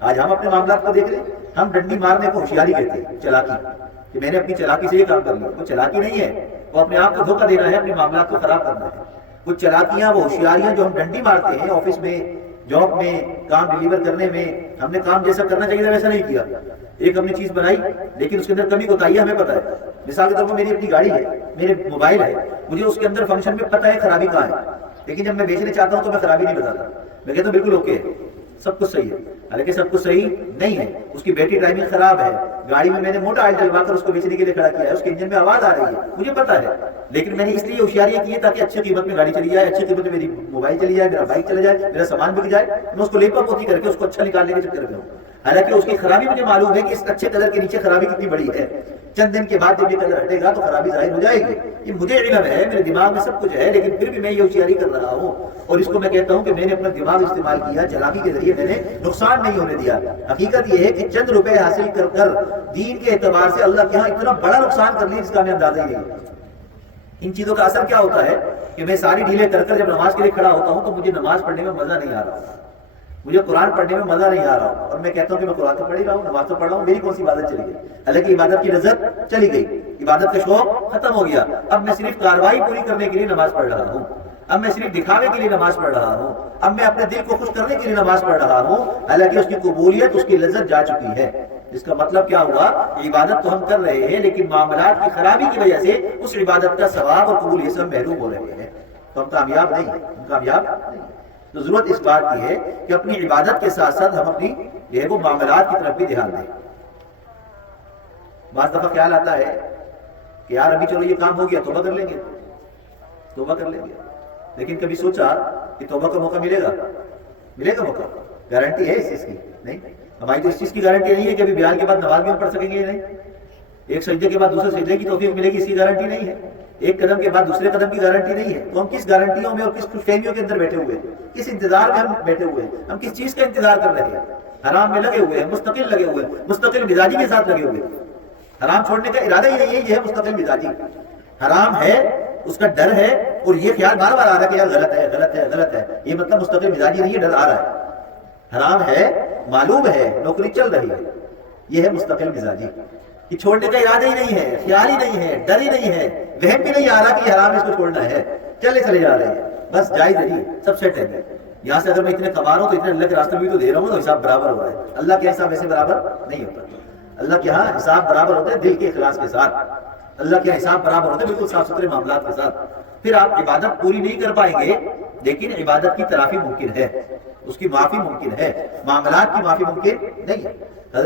آج ہم اپنے معاملات کو دیکھ لیں، ہم ڈنڈی مارنے کو ہوشیاری کہتے ہیں، چلاکی، کہ میں نے اپنی چلاکی سے یہ کام کر لیا. وہ چلاکی نہیں ہے، وہ اپنے آپ کو دھوکہ دینا ہے، اپنے معاملات کو خراب کرنا ہے. وہ چلاکیاں، وہ ہوشیاریاں جو ہم ڈنڈی مارتے ہیں آفس میں، جاب میں، کام ڈیلیور کرنے میں، ہم نے کام جیسا کرنا چاہیے تھا ویسا نہیں کیا. ایک ہم نے چیز بنائی لیکن اس کے اندر کمی کوتاہی ہمیں پتہ ہے. مثال کے طور پر میری اپنی گاڑی ہے، میرے موبائل ہے، مجھے اس کے اندر فنکشن میں پتہ ہے خرابی کہاں ہے، لیکن جب میں بیچنے چاہتا ہوں تو میں خرابی نہیں بتاتا، میں کہتا ہوں بالکل اوکے ہے، سب کچھ صحیح ہے. حالانکہ سب کچھ صحیح نہیں ہے. اس کی بیٹری ٹائمنگ خراب ہے، گاڑی میں نے موٹا آئل ڈلوا کر اس کو بیچنے کے لیے کھڑا کیا ہے، اس کے انجن میں آواز آ رہی ہے، مجھے پتا ہے، لیکن میں نے اس لیے ہوشیاریاں کی ہے تاکہ اچھی قیمت میں گاڑی چلی جائے، اچھی قیمت میں میری موبائل چلی جائے، میرا بائک چلا جائے، میرا سامان بک جائے. میں اس کو لیپا پوتی کر کے اس کو اچھا نکالنے کے چکر میں ہوں. حالانکہ اس کی خرابی مجھے معلوم ہے کہ اس اچھے کلر کے نیچے خرابی کتنی بڑی ہے. چند دن کے بعد جب یہ کلر ہٹے گا تو خرابی ظاہر ہو جائے گی. یہ مجھے علم ہے، میرے دماغ میں سب کچھ ہے، لیکن پھر بھی میں یہ ہوشیاری کر رہا ہوں. اور اس کو میں کہتا ہوں کہ میں نے اپنا دماغ استعمال کیا، چلاکی کے ذریعے میں نے نقصان نہیں ہونے دیا. حقیقت یہ ہے کہ چند روپے حاصل کر کر دین کے اعتبار سے اللہ کے ہاں اتنا بڑا نقصان کر لیا جس کا ہمیں اندازہ ہی نہیں. ان چیزوں کا اثر کیا ہوتا ہے کہ میں ساری ڈھیلے کر کر جب نماز کے لیے کھڑا ہوتا ہوں تو مجھے نماز پڑھنے میں مزہ نہیں آ رہا، مجھے قرآن پڑھنے میں مزہ نہیں آ رہا. اور میں کہتا ہوں کہ میں قرآن تو پڑھ ہی رہا ہوں، نماز تو پڑھ رہا ہوں، میری کون سی عبادت چلی گئی؟ حالانکہ عبادت کی لذت چلی گئی، عبادت کا شوق ختم ہو گیا. اب میں صرف کاروائی پوری کرنے کے لیے نماز پڑھ رہا ہوں، اب میں صرف دکھاوے کے لیے نماز پڑھ رہا ہوں، اب میں اپنے دل کو خوش کرنے کے لیے نماز پڑھ رہا ہوں. حالانکہ اس کی قبولیت، اس کی لذت جا چکی ہے. اس کا مطلب کیا ہوا؟ عبادت تو ہم کر رہے ہیں لیکن معاملات کی خرابی کی وجہ سے اس عبادت کا ثواب اور قبولیت سے ہم محروم ہو رہے ہیں. تو ہم کامیاب نہیں ہیں، ہم کامیاب نہیں. تو ضرورت اس بات کی ہے کہ اپنی عبادت کے ساتھ ساتھ ہم اپنی جو ہے وہ معاملات کی طرف بھی دھیان دیں. بعض دفعہ خیال آتا ہے کہ یار ابھی چلو یہ کام ہو گیا، توبہ کر لیں گے، توبہ کر لیں گے. لیکن کبھی سوچا کہ توبہ کا موقع ملے گا؟ ملے گا موقع؟ گارنٹی ہے اس چیز کی؟ نہیں. ہماری تو اس چیز کی گارنٹی نہیں ہے کہ ابھی بیان کے بعد نماز بھی ہم پڑھ سکیں گے. نہیں. ایک سجدے کے بعد دوسرے سجدے کی توفیق ملے گی، اس کی گارنٹی نہیں ہے. ایک قدم کے بعد دوسرے قدم کی گارنٹی نہیں ہے. تو ہم کس گارنٹیوں میں اور کس خوش فہمیوں کے اندر بیٹھے ہوئے ہیں؟ کس انتظار میں ہم بیٹھے ہوئے ہیں؟ ہم کس چیز کا انتظار کر رہے ہیں؟ حرام میں لگے ہوئے ہیں، مستقل لگے ہوئے ہیں، مستقل مزاجی کے ساتھ لگے ہوئے ہیں. حرام چھوڑنے کا ارادہ ہی نہیں ہے، یہ ہے مستقل مزاجی. حرام ہے، اس کا ڈر ہے، اور یہ خیال بار بار آ رہا ہے کہ یار غلط ہے، غلط ہے، غلط ہے. یہ مطلب مستقل مزاجی نہیں ہے، ڈر آ رہا ہے. حرام ہے، معلوم ہے، نوکری چل رہی ہے، یہ ہے مستقل مزاجی. یہ چھوڑنے کا ارادہ ہی نہیں ہے، خیال ہی نہیں ہے، ڈر ہی نہیں ہے، وہم بھی نہیں آ رہا کہ حرام اس کو چھوڑنا ہے. چلے جا رہے ہیں، بس جائز نہیں، سب سیٹ ہے. یہاں سے اگر میں اتنے کما رہا ہوں تو اتنے اللہ کے راستے میں بھی تو دے رہا ہوں، تو حساب برابر ہو رہا ہے. اللہ کے حساب ایسے برابر نہیں ہوتا. اللہ کے ہاں حساب برابر ہوتا ہے دل کے اخلاص کے ساتھ. اللہ کے حساب برابر ہوتا ہے بالکل صاف ستھرے معاملات کے ساتھ. پھر آپ عبادت پوری نہیں کر پائیں گے لیکن عبادت کی ترافی ممکن ہے، اس کی معافی ممکن ہے، معاملات کی معافی ممکن نہیں ہے. حضرت